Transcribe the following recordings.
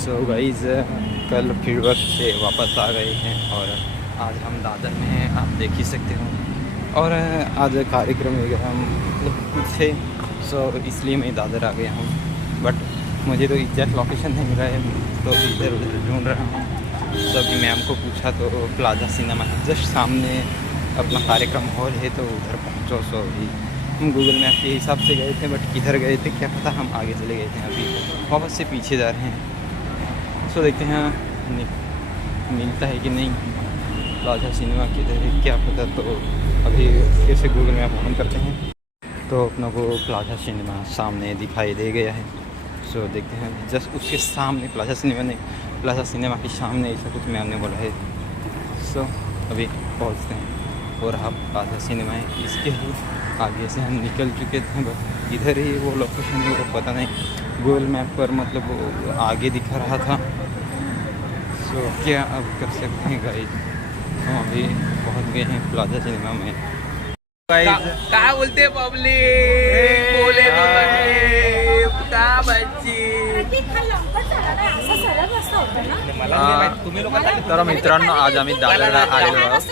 So guys कल फीडवर्क से वापस आ गए हैं और आज हम दादर में हैं, आप देख ही सकते हो। और आज कार्यक्रम वगैरह हम कुछ थे, सो इसलिए मैं दादर आ गया हूँ। बट मुझे तो एग्जैक्ट लोकेशन नहीं मिला है, तो इधर उधर ढूंढ रहा हूँ। तो अभी मैम को पूछा तो प्लाजा सिनेमा जस्ट सामने अपना कार्यक्रम हॉल है, तो उधर पहुँचो। सो अभी हम गूगल मैप के हिसाब से गए थे, बट किधर गए थे क्या पता, हम आगे चले गए थे। अभी वापस से पीछे जा रहे हैं। सो देखते हैं मिलता है कि नहीं प्लाजा सिनेमा किधर है क्या पता। तो अभी फिर से गूगल मैप ऑन करते हैं, तो अपना को प्लाजा सिनेमा सामने दिखाई दे गया है। सो देखते हैं जस्ट उसके सामने प्लाजा सिनेमा के सामने ऐसा कुछ मैम ने बोला है। सो अभी पहुंचते हैं और आप प्लाजा सिनेमा है, इसके ही आगे से हम निकल चुके थे, बट इधर ही वो लोकेशन है, वो पता नहीं गूगल मैप पर मतलब वो आगे दिखा रहा था। सो क्या अब कर सकते हैं गाइस, हम अभी पहुंच गए हैं प्लाजा सिनेमा में। काय बोलते पब्लिक, बोले का बच्ची तर मित्रांनो आज आम्ही दादरला आलेलो आहोत।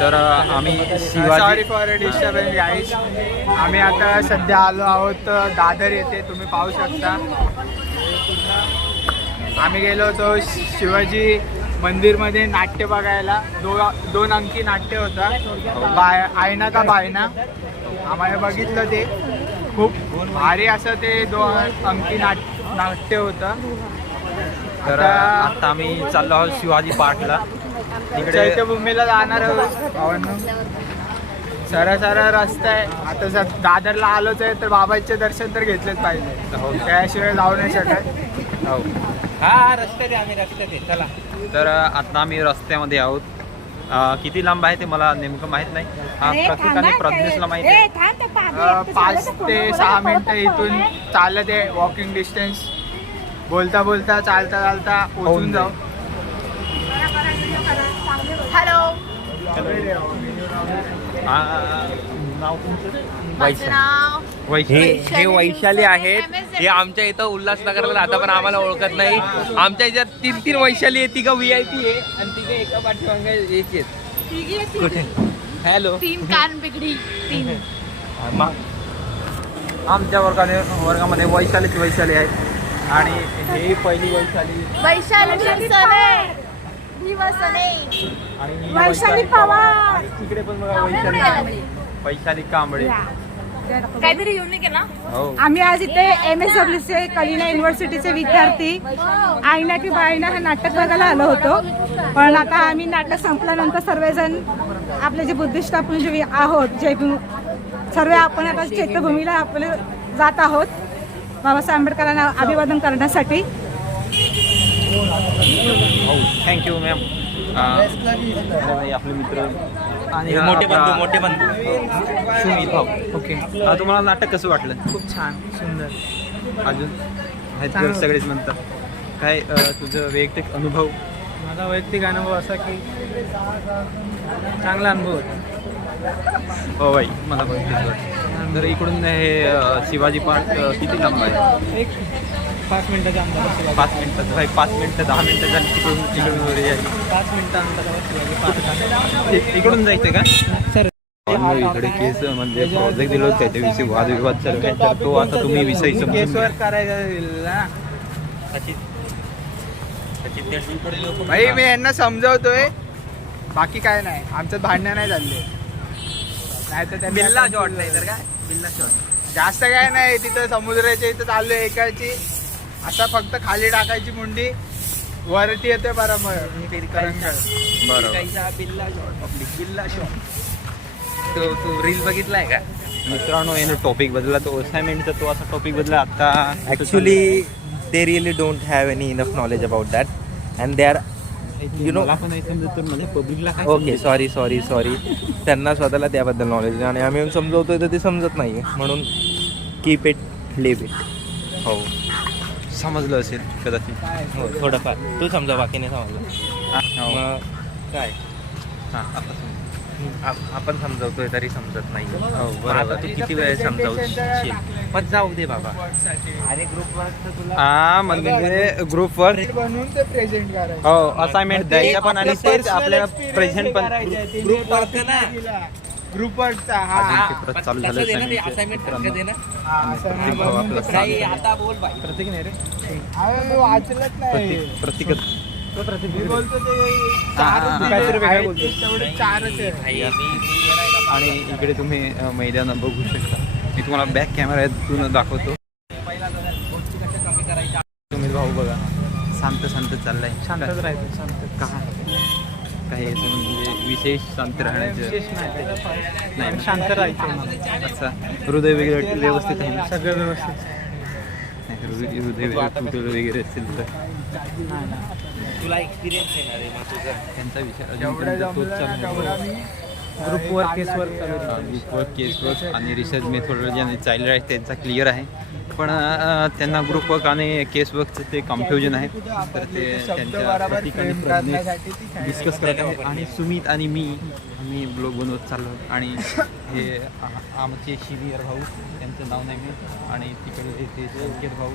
तर आम्ही सॉरी फॉर डिस्टर्बन्स गाईज, आम्ही आता सध्या आलो आहोत दादर येथे, तुम्ही पाहू शकता। आम्ही गेलो होतो शिवाजी मंदिरमध्ये नाट्य बघायला, दोन अंकी नाट्य होता, आयना का बायना। आम्हाला बघितलं ते खूप भारी असं ते 2 अंकी नाट्य होतं। तर आता आम्ही चाललो आहोत शिवाजी पार्कला, तिकडे चैत्यभूमीला जाणार आहोत। सरळ रस्ता आहे। आता दादरला आलोच आहे तर बाबाचे दर्शन तर घेतलेच पाहिजे, त्याशिवाय जाऊ नाही शकत। हो हा रस्त्यात आम्ही रस्त्यात चला। तर आता आम्ही रस्त्यामध्ये आहोत। किती लांब आहे ते मला नेमकं माहीत नाही, प्रत्येकाने प्रज्ञेशला माहीत आहे। 5 ते 6 मिनिटं इथून चालत आहे, वॉकिंग डिस्टन्स। बोलता बोलता चालता पोहोचून जाऊ। हॅलो, नाव तुमचं? माझं नाव हे वैशाली आहेत, हे आमच्या इथं उल्हासनगरला राहतात पण आम्हाला ओळखत नाही। आमच्या इथं 3 वैशाली आहे, तिघं VIP आहे आणि तिघं एका पाठीमागे यायची आहेत। कुठे? हॅलो, 3 कान बिगडी 3। आमच्या वर्गामध्ये वैशाली आहेत आणि हे पहिली वैशाली आणि वैशाली पवार, तिकडे पण बघा वैशाली कांबळे। काहीतरी युनिक आहे ना। हो, आम्ही आज इथे MSWC कलिना युनिव्हर्सिटीचे विद्यार्थी आईना की बाईना हे नाटक बघायला आलो होतो, पण आता आम्ही नाटक संपल्यानंतर सर्वजण आपले जे बुद्धिस्ट आपण जे आहोत, जे सर्व आपण आता चैत्यभूमीला आपले जात आहोत बाबासाहेब आंबेडकरांना अभिवादन करण्यासाठी। हो, थँक्यू मॅम। आपले मित्र आणि मोठे बंधू सुमित भाऊ। ओके, तुम्हाला नाटक कसं वाटलं? खूप छान, सुंदर। अजून आहेत सगळेच म्हणतात, काय तुझं वैयक्तिक अनुभव? माझा वैयक्तिक अनुभव असा की चांगला अनुभव होता। हो बाई, मला पण तेच वाटतं। तर इकडून हे शिवाजी पार्क किती लांब आहे? एक 5 मिनिटाच्या अंतरावर 5 मिनिटाचं भाई, 5 मिनिटं 10 मिनिटं झाली तिकडून वगैरे आहे। 5 मिनिटं अंतरावर इकडून जायचं का सर? इकडे केस म्हणजे प्रोजेक्ट दिलं होतं, त्याच्याविषयी वादविवाद चालू आहे, तर तो आता तुम्ही विषयी समजून केसवर करायचा भाई, मी यांना समजवतोय, बाकी काय नाही, आमच्यात भांडणं नाही झाले। नाही तर बिल्ला शॉट नाही तर काय, बिल्ला शॉट जास्त काय नाही, तिथं समुद्राच्या इथं चालू आहे एकाची, आता फक्त खाली टाकायची मुंडी, वरती येते बरोबर। बिल्ला शॉट तू रील बघितलाय का मित्रांनो? यानं टॉपिक बदलला, तो असाइनमेंटचा तो असा टॉपिक बदलला आता। Actually, they really don't have any enough knowledge about that, and they are, you know. मला पण नाही समजत, तर म्हणजे पब्लिकला काय ओके, सॉरी त्यांना स्वतःला त्याबद्दल नॉलेज नाही आणि आम्ही येऊन समजवतोय तर ते समजत नाही आहे, म्हणून कीप इट, लिव्ह इट। हो, समजलं असेल कदाचित। हो, थोडंफार तू समजा, बाकी नाही समजलं। हो. मग काय हां, आता आपण समजवतोय तरी समजत नाही. बरोबर. आता तू किती वेळ समजावशील, पण जाऊ दे बाबा. अरे ग्रुप हा म्हणजे ग्रुपवर बनवून ते प्रेझेंट करायचं. हो असाइनमेंट द्यायच्या पण आणि तेच आपल्याला प्रेझेंट पण ग्रुप वर्कचा परत चालू झालं प्रतीक नाही रे वाचलंच नाही. प्रतीक मी बोलतो ते काहीतरी वेगळं बोलतो. तेवढे 4च आहे. आणि इकडे तुम्ही मैदान बघू शकता. मी तुम्हाला बॅक कॅमेऱ्यातून दाखवतो. तुम्ही भाऊ बघा शांत शांत चाललाय. शांतच राहायचं. शांत का काही याचं म्हणजे विशेष शांत राहण्याचं नाही शांत राहायचं. अच्छा हृदय वगैरे व्यवस्थित आहे ना? सगळं व्यवस्थित. नाही, हृदय वगैरे तुटलं वगैरे असेल तर तुला एक्सपिरियन्स येणार आहे मग तुझं. त्यांचा विचार जेवढं जमलं तेवढा मी ग्रुपवर केसवर आणि रिसर्च मेथोडॉलॉजी आणि चाइल्ड राईट त्यांचा क्लिअर आहे. पण त्यांना ग्रुप वर्क आणि केस वर्कचं ते कन्फ्युजन आहे. तर ते त्यांच्या प्रतीकाने डिस्कस करत आहे. आणि सुमित आणि मी ब्लॉग बनवत चाललो. आणि हे आमचे शिवियर भाऊ, त्यांचं नाव नाही मी, आणि तिकडे ते संकेत भाऊ,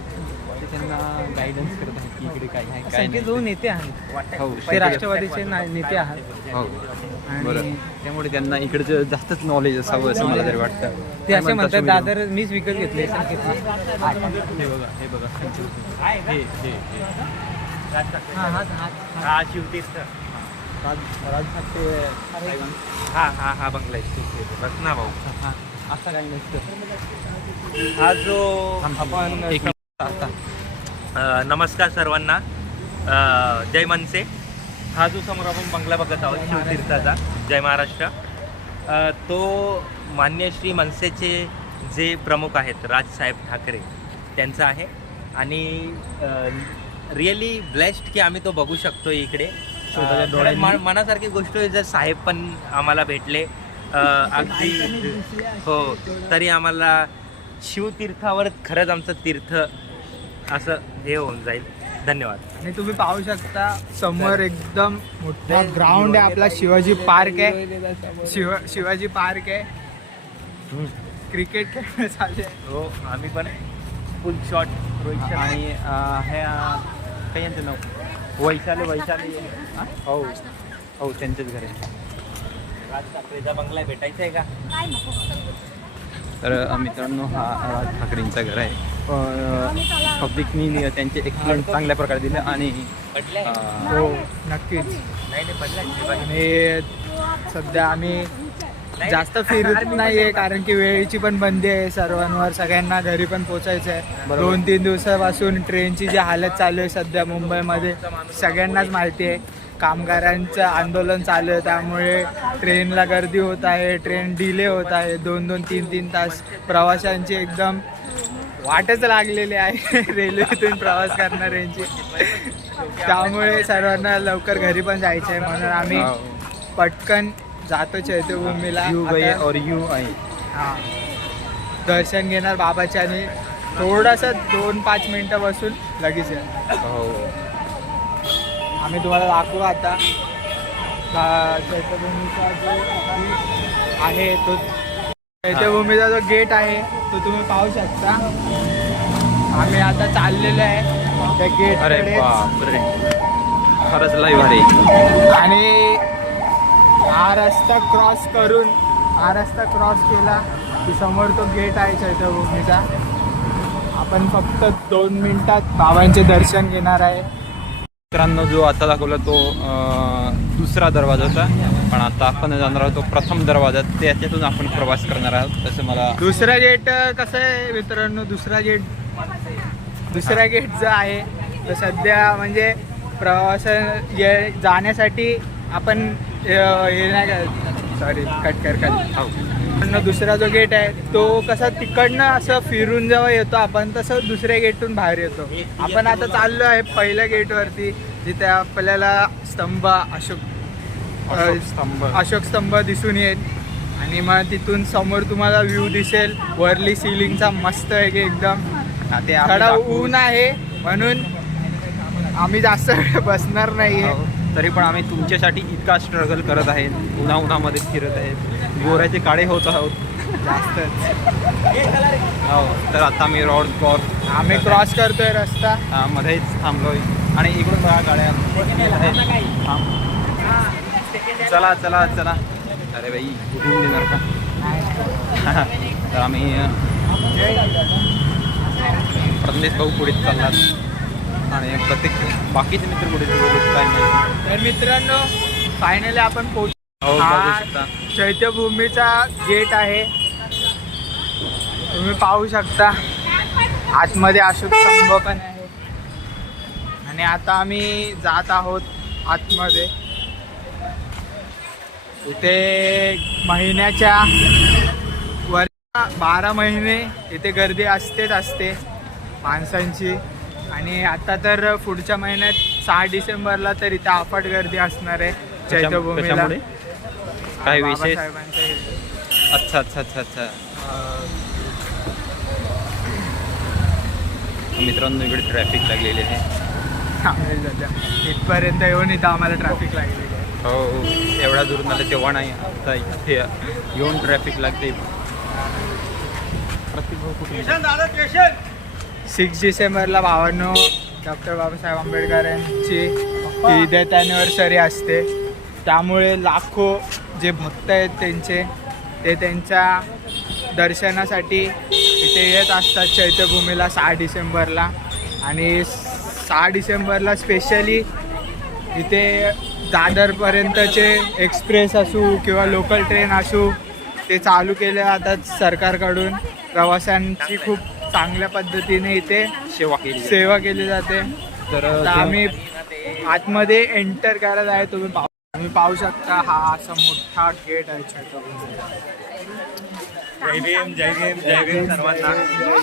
ते त्यांना गायडन्स करत आहेत की इकडे काय आहे काय नाही. दोन नेते आहेत. हो ते राष्ट्रवादीचे नेते आहेत. हो बरं. त्यामुळे त्यांना इकडचं जास्तच नॉलेज असावं असं मला तरी वाटतं. ते असे म्हणतात दादर मीच विकत घेतले. हे बघा हे हा शिवतीर्थ. हा बंगला आहे. बस ना भाऊ. असं काही नसतं. हा जो आपण एक मिनिट आता नमस्कार सर्वांना. जय मनसे. हा जो समोर आपण बंगला बघत आहोत शिवतीर्थाचा, जय महाराष्ट्र, तो मान्य श्री मनसेचे जे प्रमुख आहेत राजसाहेब ठाकरे त्यांचा आहे. आणि रिअली ब्लेस्ड की आम्ही तो बघू शकतो इकडे. मनासारखी गोष्ट आहे. जर साहेब पण आम्हाला भेटले अगदी हो तरी आम्हाला शिवतीर्थावर खरंच आमचं तीर्थ असं हे होऊन जाईल. धन्यवाद. आणि तुम्ही पाहू शकता समोर एकदम मोठा ग्राउंड आहे. आपला शिवाजी पार्क आहे. शिवाजी पार्क आहे. क्रिकेट खेळणं चालू आहे. हो आम्ही पण फुल शॉट रोहित शर्मा आणि हे काही यांचं नाव वैशाली हो हो त्यांचेच घर आहे. राज ठाकरेचा बंगला भेटायचा आहे का? तर मित्रांनो हा राज ठाकरेंचं घर आहे. पब्लिकनी त्यांचे एक्सप्लेन चांगल्या प्रकारे दिले. आणि हो नक्कीच. नाही पडला. आणि सध्या आम्ही जास्त फिरत नाहीये कारण की वेळेची पण बंदी आहे सर्वांवर. सगळ्यांना घरी पण पोचायचं आहे. 2-3 दिवसापासून ट्रेनची जी हालत चालू आहे सध्या मुंबईमध्ये सगळ्यांनाच माहिती आहे. कामगारांचं आंदोलन चालू आहे त्यामुळे ट्रेनला गर्दी होत आहे. ट्रेन डिले होत आहे. 2-2, 3-3 तास प्रवाशांची एकदम वाटच लागलेली आहे रेल्वेतून प्रवास करणाऱ्यांची. त्यामुळे सर्वांना लवकर घरी पण जायचं आहे म्हणून आम्ही पटकन जातो चैत्यभूमीला. और यू आहे. हां दर्शन घेणार बाबाचे आणि थोडंसं 2-5 मिनटं बसून लगेच येणार. हो आम्ही तुम्हाला दाखवू आता चैत्यभूमीचा जो आहे तो चैत्यभूमीचा जो गेट आहे तो तुम्ही पाहू शकता. आम्ही आता चाललेलो आहे त्या अरे गेटकडे. बापरे खरंच लय भारी. आणि हा रस्ता क्रॉस केला की समोर तो गेट आहे चैत्यभूमीचा. आपण फक्त 2 मिनिटात बाबांचे दर्शन घेणार आहे. मित्रांनो जो आता दाखवला तो दुसरा दरवाजा होता. पण आता आपण जाणार आहोत तो प्रथम दरवाजा. त्याच्यातून आपण प्रवास करणार आहोत. तसं मला दुसरा गेट कसं आहे मित्रांनो, दुसरा गेट जो आहे तो सध्या म्हणजे प्रवास जाण्यासाठी आपण हे नाही का सॉरी कट दुसरा जो गेट आहे तो कसा तिकडनं असं फिरून जेव्हा येतो आपण तसं दुसऱ्या गेटून बाहेर येतो. आपण आता चाललो आहे पहिल्या गेटवरती जिथे आपल्याला अशोक स्तंभ दिसून येईल. आणि मग तिथून समोर तुम्हाला व्ह्यू दिसेल वरली सिलिंगचा मस्त आहे की एकदम. थोडा ऊन आहे म्हणून आम्ही जास्त वेळ बसणार नाहीये. तरी पण आम्ही तुमच्यासाठी इतका स्ट्रगल करत आहे, उन्हामध्ये फिरत आहेत, गोऱ्याचे काळे होत आहोत जास्तच. हो. तर आता मी रोड क्रॉस आम्ही क्रॉस करतोय रस्ता. मध्येच थांबलोय आणि इकडून बघा गाड्या येत आहेत. चला चला चला. अरे बाई उठून देणार का? तर आम्ही प्रज्ञेश भाऊ पुढे चाललात आणि प्रत्येक बाकीचे मित्र पुढे काय नाही. तर मित्रांनो फायनली आपण हो, पोहोचलो. बघू हा शकता. चैत्यभूमीचा गेट आहे, तुम्ही पाहू शकता. आतमध्ये अशोक स्तंभ पण आहे आणि आता आम्ही जात आहोत आतमध्ये. इथे महिन्याच्या 12 महिने इथे गर्दी असतेच असते माणसांची. आणि आता तर पुढच्या महिन्यात 6 डिसेंबरला तर इथे अफाट गर्दी असणार आहे चैत्यभूमीला. कशामुळे? काय विशेष? बाबासाहेबांच्या इथे. अच्छा अच्छा अच्छा अच्छा. मित्रांनो इकडे ट्रॅफिक लागलेले आहे. आम्ही सध्या इथपर्यंत येऊन इथं आम्हाला ट्रॅफिक लागलेली आहे. हो, एवढा दूर झालं तेव्हा नाही, आता इथे येऊन ट्रॅफिक लागते. प्रत्येक भाऊ कुठे? 6 डिसेंबरला भावांनो डॉक्टर बाबासाहेब आंबेडकर यांची ही डेथ ॲनिव्हर्सरी असते. त्यामुळे लाखो जे भक्त आहेत त्यांचे ते त्यांच्या दर्शनासाठी इथे येत असतात चैत्यभूमीला 6 डिसेंबरला. आणि 6 डिसेंबरला स्पेशली इथे दादरपर्यंतचे एक्सप्रेस असू किंवा लोकल ट्रेन असू ते चालू केले जातात सरकारकडून. प्रवाशांची खूप चांगल्या पद्धतीने इथे सेवा केली जाते. तर आता आम्ही आतमध्ये एंटर करत आहे. तुम्ही पाहू शकता हा असा मोठा गेट आहे चैत्यभूमीचा. जय भीम जय भीम जय भीम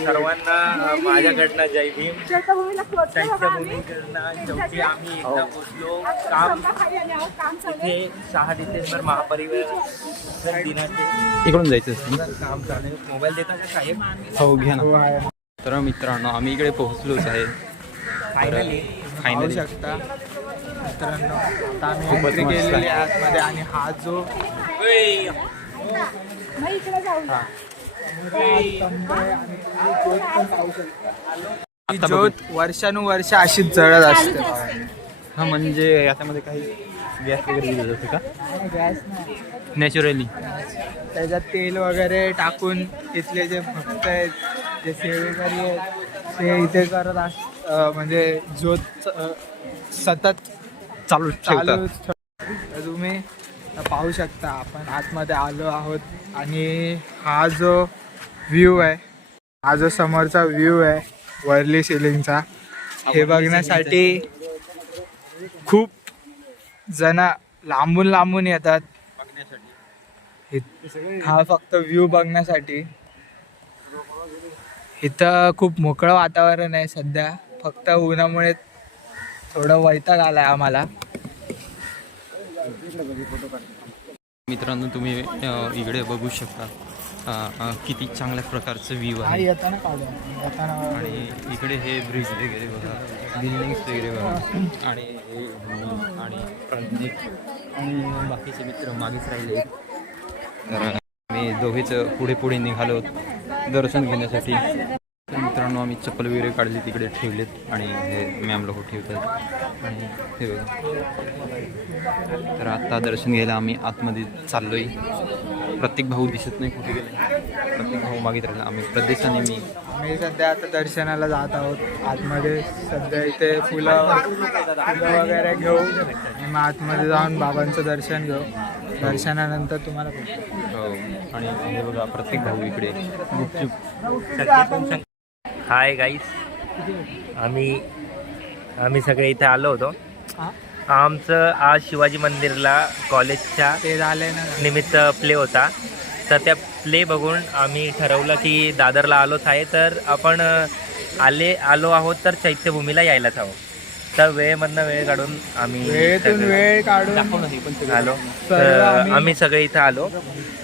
सर्वांना माझ्याकडनं जय भीम. चैत्यभूमीकडनं शेवटी आम्ही एकदा पोचलो. इथे 6 डिसेंबर महापरिनिर्वाण दिनाचे इकडून जायचं असतं. काम झाले. मोबाईल देता का साहेब? हो घ्या ना. तर मित्रांनो आम्ही इकडे पोहोचलोच आहे. फायनली पाहू शकता मित्रांनो आता आम्ही खूपच एंट्री मस्त केलेली आहे. आहे आतमध्ये. आणि हा जो स्तंभ आहे आणि तुम्ही ज्योत पण पाहू शकता. ही आता ज्योत वर्षानुवर्ष अशीच जळत असते. हा म्हणजे याच्यामध्ये काही गॅस वगैरे दिलं जातं का? गॅस नाही, नॅचरली. त्याच्यात तेल वगैरे टाकून इथले जे भक्त आहेत जे सेवेकरी आहेत ते इथे करत म्हणजे ज्योत सतत चालू चालू ठेवतात. तर तुम्ही पाहू शकता आपण आतमध्ये आलो आहोत. आणि हा जो व्ह्यू आहे, हा जो समोरचा व्ह्यू आहे वर्ली सिलिंगचा, हे बघण्यासाठी खूप जण लांबून लांबून येतात. हा फक्त व्ह्यू बघण्यासाठी. इथं खूप मोकळं वातावरण आहे सध्या. फक्त उन्हामुळे थोडं वैताग आलाय आम्हाला. मित्रांनो तुम्ही इकडे बघू शकता किती चांगल्या प्रकारचं व्ह्यू हा आहे. येताना काढू येताना. आणि इकडे हे ब्रिज वगैरे बघा, बिल्डिंग्स वगैरे बघा. आणि आणि प्रज्ञिक आणि बाकीचे मित्र मागेच राहिले. तर आम्ही दोघेच पुढे पुढे निघालो दर्शन घेण्यासाठी. तर मित्रांनो आम्ही चप्पल वगैरे काढली तिकडे ठेवलेत आणि हे मॅम लोक ठेवतात. आणि हे बघा. तर आत्ता दर्शन घ्यायला आम्ही आतमध्ये चाललोय. प्रत्येक भाऊ दिसत नाही कुठे गेले. प्रत्येक भाऊ मागित राहिला. आम्ही प्रदेशाने आम्ही सध्या आता दर्शनाला जात आहोत आतमध्ये. सध्या इथे फुलं वगैरे घेऊ आणि मग आतमध्ये जाऊन बाबांचं दर्शन घेऊ. दर्शनानंतर तुम्हाला हो. आणि हे बघा प्रत्येक भाऊ इकडे गुपचूप. हाय गाईस, आम्ही सगळे इथे आलो होतो. आमचं आज शिवाजी मंदिरला कॉलेजच्या ते झाले ना. निमित्त प्ले होता. तर त्या प्ले बघून आम्ही ठरवलं की दादरला आलोच आहे तर आपण आलो आहोत तर चैत्यभूमीला यायलाच हवं. तर वेळेमधनं वेळ काढून आम्ही वेळेतून वेळ काढून आलो. तर आम्ही सगळे इथं आलो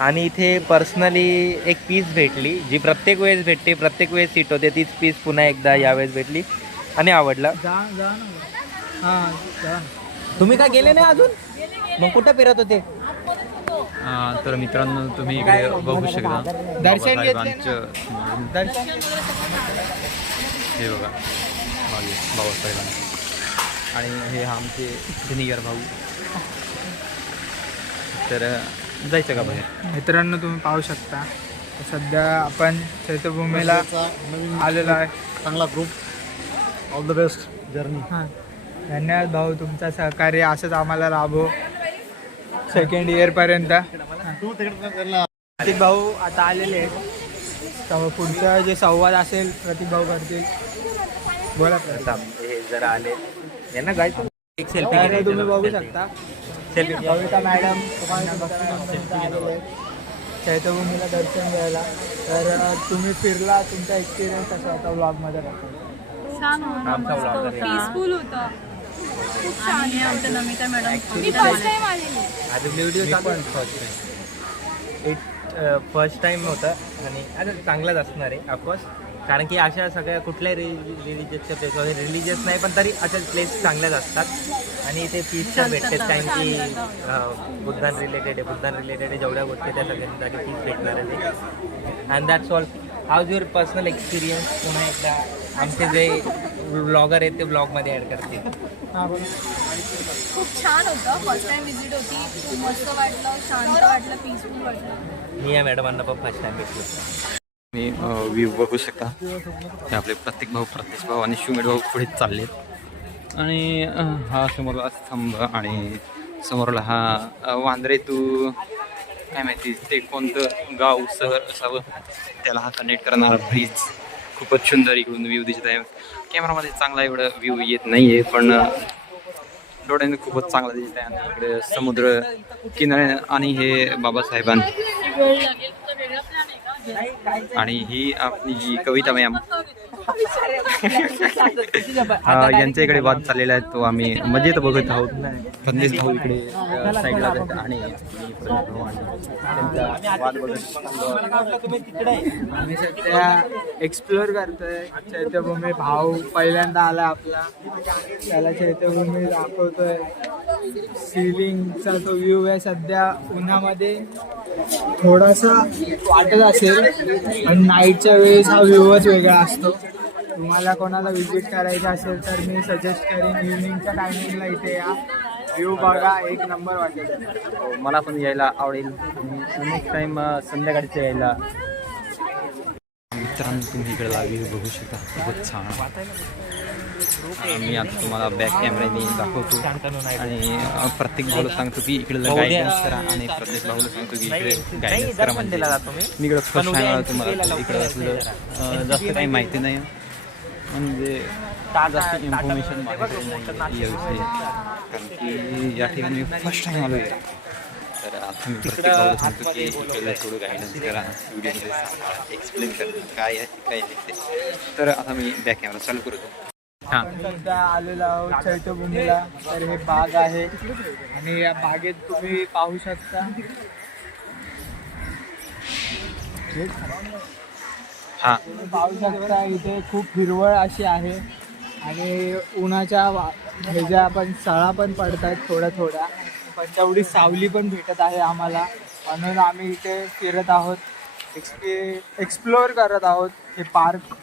आणि इथे पर्सनली एक पीस भेटली जी प्रत्येक वेळेस भेटते, प्रत्येक वेळेस सीट होते. तीच पीस पुन्हा एकदा यावेळेस भेटली आणि आवडला. जा ना. हां जा. तुम्ही काय गेले नाही अजून? मग कुठे फिरत होते? तर मित्रांनो तुम्ही इकडे बघू शकता दर्शन घेतले बाबासाहेबांचं दर्शन हे बघा मागे बाबासाहेबांचं आणि हे आमचे सिनियर भाऊ. तर जायचं का बाहेर? मित्रांनो तुम्ही पाहू शकता सध्या आपण चैत्यभूमीला आलेलो आहे. चांगला group. All the best journey. हां धन्यवाद भाऊ तुमचा सहकार्य असंच आम्हाला लाभो सेकंड इयरपर्यंत. प्रतीक भाऊ आता आलेले आहेत तर पुढचा जे संवाद असेल प्रतीक भाऊ करतील. बोला प्रताप. हे जरा आले यांना जायचं एक सेल्फी तर तुम्ही बघू शकता सेल्फी कविता मॅडम चैत्यभूमीला दर्शन घ्यायला. तर तुम्ही फिरला तुमचा एक्सपिरियन्स कसा होता ब्लॉगमध्ये दाखवा. छान आमचा vlog आहे. पीसफुल होतं खूप छान आहे. आमच्या नमिता मॅडम मी फर्स्ट टाइम आलेली. आधी व्हिडिओ फर्स्ट टाइम होता आणि आता चांगलाच असणार आहे ऑफकोर्स, कारण की अशा सगळ्या कुठल्याही रिलिजियसच्या प्लेस वगैरे रिलिजियस नाही पण तरी अशा प्लेस चांगल्याच असतात आणि ते पीसच्या भेटतात. कारण की बुद्धां रिलेटेड आहे जेवढ्या गोष्टी त्या सगळ्यांसाठी पीस भेटणार आहे. And that's all. House your personal experience पुन्हा एकदा आमचे जे ब्लॉगर आहेत ते ब्लॉगमध्ये ॲड करतील. खूप छान होतं. फर्स्ट टाइम विजिट होती. खूप मस्त वाटलं, शांत वाटलं, पीसफुल वाटलं. मी या मॅडमांना पण फर्स्ट टाइम भेटलो. मी व्ह्यू बघू शकता हे आपले प्रत्येक भाऊ आणि शिवमेड भाऊ पुढे चाललेत आणि हा समोरला स्तंभ आणि समोरला हा वांद्रे तू काय माहिती ते कोणतं गाव शहर असावं त्याला हा कनेक्ट करणारा ब्रिज. खूपच सुंदर इकडून व्ह्यू दिसत आहे. कॅमेरामध्ये चांगला एवढा व्ह्यू येत नाही आहे पण डोळ्याने खूपच चांगला दिसत आहे. आणि इकडे समुद्र किनारे आणि हे बाबासाहेबां आणि ही आपली जी कविता मॅम यांच्या इकडे वाद चाललेला आहे तो आम्ही मजेत बघत आहोत. संदेश भाऊ इकडे साईडला आहेत आणि त्यांचा वाद बघत आम्ही सध्या एक्सप्लोअर करतोय चैत्यभूमी. भाऊ पहिल्यांदा आला आपला त्याला चैत्यभूमी दाखवतोय. सिलिंगचा तो व्ह्यू आहे. सध्या उन्हामध्ये थोडासा वाटत असेल पण नाईटच्या वेळेस हा व्ह्यूच वेगळा असतो. तुम्हाला कोणाला विजिट करायचं असेल तर मी सजेस्ट करेन इव्हनिंगच्या टायमिंगला इथे या. व्ह्यू बघा एक नंबर वाटेल. मला पण यायला आवडेल. नेक्स्ट टाइम संध्याकाळचं यायला. मित्रांनो तुम्ही इकडे व्ह्यू बघू शकता खूपच छान. मी आता तुम्हाला बॅक कॅमेऱ्याने दाखवतो आणि प्रत्येक भाऊला सांगतो की इकडे गायडन्स करा आणि प्रत्येक भाऊला सांगतो की इकडे गायडन्स करा. म्हणजे मी इकडं फर्स्ट टाइम तुम्हाला इकडं असलं जास्त काही माहिती नाही म्हणजे जास्त इन्फॉर्मेशन माझ्याकडे नाही याविषयी कारण की या ठिकाणी मी फर्स्ट टाइम आलो आहे. तर आता मी प्रत्येक भाऊला सांगतो की इकडे थोडं गायडन्स करा व्हिडिओमध्ये सांगा एक्सप्लेन करा काय आहे काय नाही ते. तर आता मी बॅक कॅमेरा चालू करतो. हां आपण सध्या आलेलो आहोत चैत्यभूमीला. तर हे बाग आहे आणि या बागेत तुम्ही पाहू शकता हां तुम्ही पाहू शकता इथे खूप हिरवळ अशी आहे आणि उन्हाच्या ह्याच्या पण सळा पण पडतात थोड्या पण तेवढी सावली पण भेटत आहे आम्हाला. म्हणून आम्ही इथे फिरत आहोत, एक्सप्लोअर करत आहोत हे पार्क.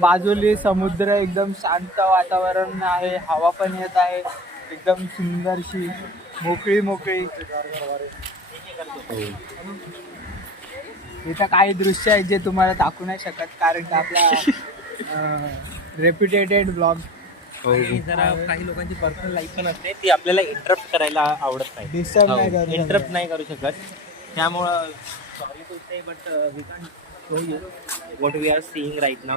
बाजूली समुद्र, एकदम शांत वातावरण आहे, हवा पण येत आहे एकदम सुंदरशी मोकळी. इथं काही दृश्य आहेत जे तुम्हाला दाखवू नाही शकत कारण की आपला रेप्युटेटेड ब्लॉग. जरा काही लोकांची पर्सनल लाईफ पण असते ती आपल्याला इंटरप्ट करायला आवडत नाही, डिस्टर्ब नाही करू इंटरप्ट नाही करू शकत. त्यामुळं sorry to say but we can show you what we are seeing right now.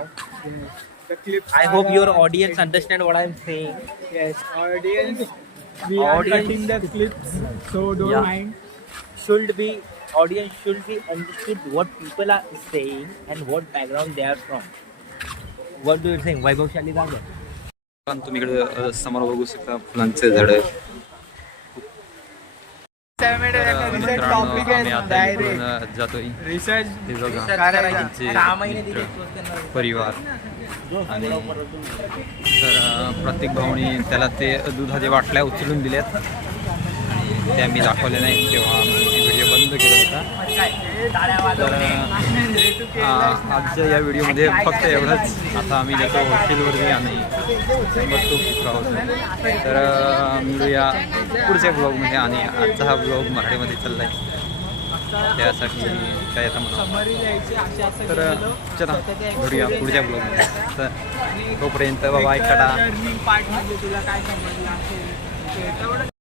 The clips I hope your audience understand what I am saying. Yes, audience. We are Audience. cutting the clips, so don't Yeah. mind. Audience should be understood what people are saying and what background they are from. What do you think? वैभवशाली जागा. पण तुम्ही इकडे समोर बघू शकता फुलांचे झाड मित्रांनो, टॉपिक आम्ही आहे आता डायरेक्ट इकडून जातोय रिसर्च हे बघा करायचं. त्यांचे मित्र, परिवार आणि तर प्रत्येक भाऊनी त्याला ते दुधाच्या बाटल्या उचलून दिल्यात आणि ते आम्ही दाखवले नाही तेव्हा आम्ही व्हिडिओ बंद केला होता. तर आजच्या या व्हिडिओमध्ये फक्त एवढंच. आता आम्ही जातो हॉस्टेलवरती आणि बसतो राहतो. तर मिळूया पुढच्या ब्लॉगमध्ये आणि आजचा हा ब्लॉग मराठीमध्ये चालला आहे त्यासाठी काय आता म्हणा. तर चला भेटूया पुढच्या ब्लॉगमध्ये. तर तोपर्यंत बाबा टाटा. पार्ट मध्ये तुला काय समजलं असेल